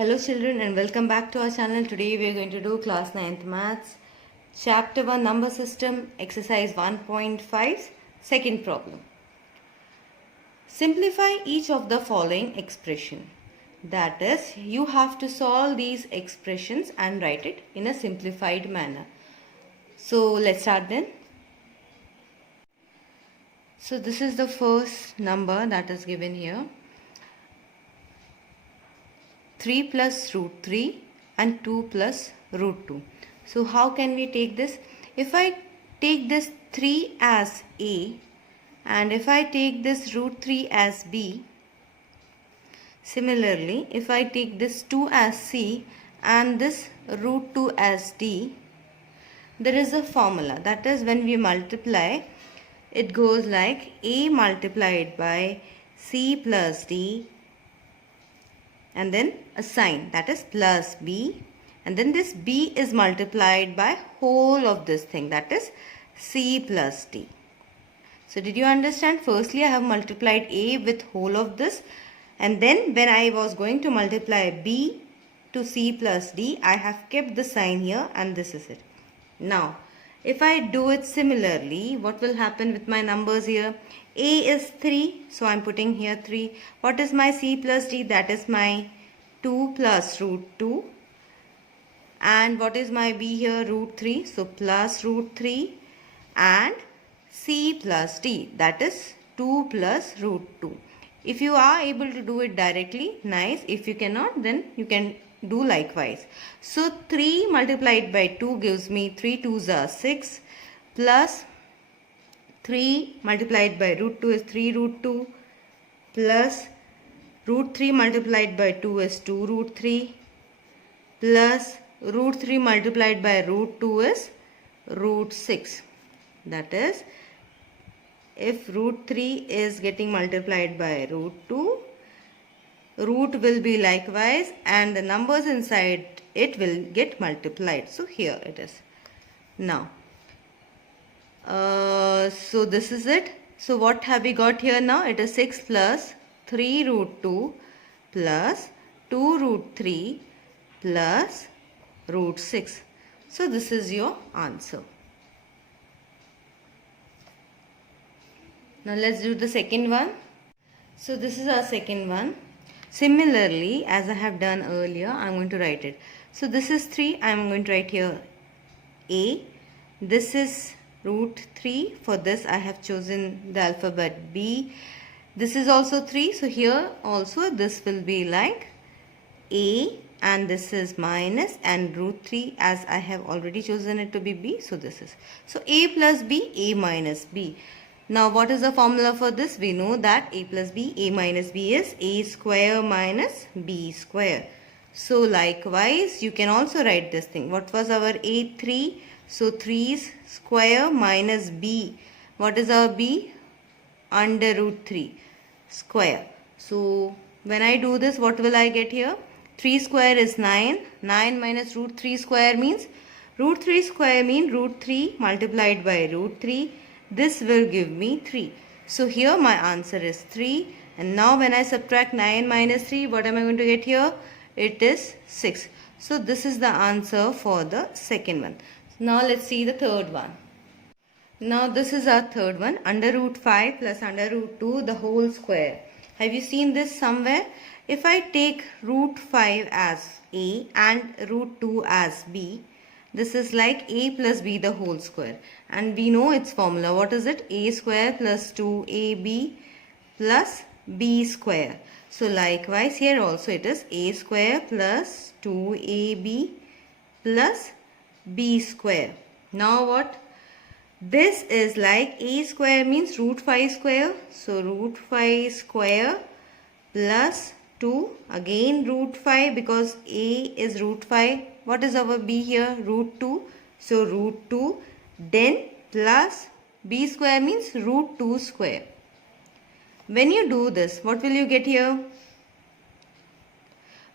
Hello children and welcome back to our channel. Today we are going to do class 9th maths chapter 1 number system exercise 1.5 second problem. Simplify each of the following expression. That is, you have to solve these expressions and write it in a simplified manner. So let's start then. So this is the first number that is given here. 3 plus root 3 and 2 plus root 2. So how can we take this? If I take this 3 as A and if I take this root 3 as B, similarly if I take this 2 as C and this root 2 as D, there is a formula. That is, when we multiply, it goes like A multiplied by C plus D and then a sign, that is plus B, and then this B is multiplied by whole of this thing, that is C plus D. So did you understand? Firstly I have multiplied A with whole of this, and then when I was going to multiply B to C plus D, I have kept the sign here and this is it. Now if I do it similarly, what will happen with my numbers here? A is 3, so I am putting here 3. What is my C plus D? That is my 2 plus root 2. And what is my B here? Root 3. So plus root 3 and C plus D, that is 2 plus root 2. If you are able to do it directly, nice. If you cannot, then you can do likewise. So 3 multiplied by 2 gives me 3 2s are 6 plus 3 multiplied by root 2 is 3 root 2 plus root 3 multiplied by 2 is 2 root 3 plus root 3 multiplied by root 2 is root 6. That is, if root 3 is getting multiplied by root 2, root will be likewise and the numbers inside it will get multiplied. So here it is. Now so this is it. So what have we got here now? It is 6 plus 3 root 2 plus 2 root 3 plus root 6. So this is your answer. Now let's do the second one. So this is our second one. Similarly, as I have done earlier, I am going to write it. So this is 3, I am going to write here A. This is root 3. For this I have chosen the alphabet B. This is also 3. So here also this will be like A and this is minus and root 3 as I have already chosen it to be B. So this is. So A plus B, A minus B. Now what is the formula for this? We know that A plus B, A minus B is A square minus B square. So likewise you can also write this thing. What was our A? 3. So 3's square minus B. What is our B? Under root 3 square. So when I do this, what will I get here? 3 square is 9. 9 minus root 3 square means root 3 square means root 3 multiplied by root 3. This will give me 3. So here my answer is 3. And now when I subtract 9 minus 3, what am I going to get here? It is 6. So this is the answer for the second one. Now let's see the third one. Now this is our third one. Under root 5 plus under root 2 the whole square. Have you seen this somewhere? If I take root 5 as A and root 2 as B, this is like A plus B the whole square. And we know its formula. What is it? A square plus 2AB plus B square. So likewise here also it is A square plus 2AB plus B square. Now what? This is like A square means root 5 square. So root 5 square plus 2, again root 5 because A is root 5. What is our B here? Root 2. So root 2 then plus B square means root 2 square. When you do this, what will you get here?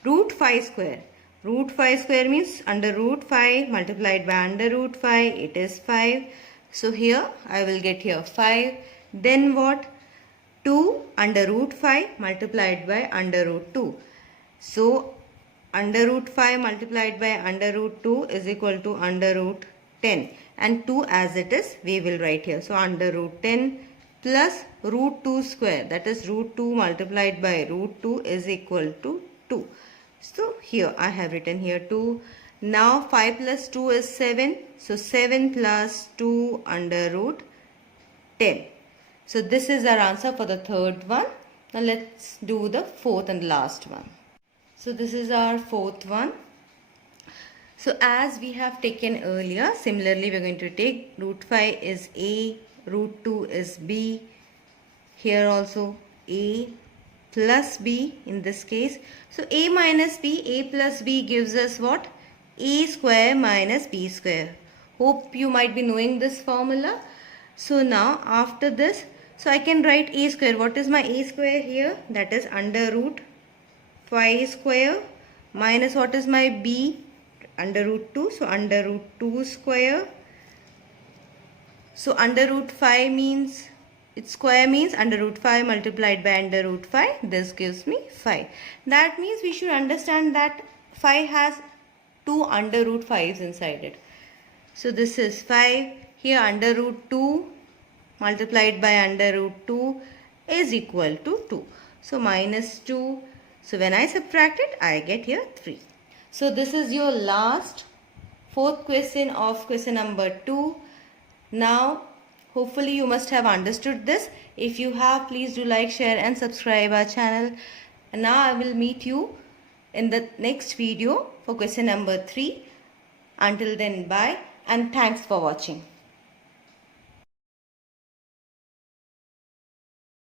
Root 5 square. Root 5 square means under root 5 multiplied by under root 5, it is 5. So here I will get here 5. Then what? 2 under root 5 multiplied by under root 2. So under root 5 multiplied by under root 2 is equal to under root 10, and 2 as it is we will write here. So under root 10 plus root 2 square, that is root 2 multiplied by root 2 is equal to 2. So here I have written here 2. Now 5 plus 2 is 7. So 7 plus 2 under root 10. So this is our answer for the third one. Now let's do the fourth and last one. So this is our fourth one. So as we have taken earlier, similarly we are going to take root 5 is A, root 2 is B. Here also A plus B in this case. So A minus B, A plus B gives us what? A square minus B square. Hope you might be knowing this formula. So now after this, so I can write A square. What is my A square here? That is under root 5 square minus what is my B? Under root 2. So under root 2 square. So under root 5 means, its square means under root 5 multiplied by under root 5. This gives me 5. That means we should understand that 5 has 2 under root 5s inside it. So this is 5. Here under root 2 multiplied by under root 2 is equal to 2. So minus 2. So when I subtract it, I get here 3. So this is your last fourth question of question number 2. Now hopefully you must have understood this. If you have, please do like, share and subscribe our channel. And now I will meet you in the next video for question number 3. Until then, bye and thanks for watching.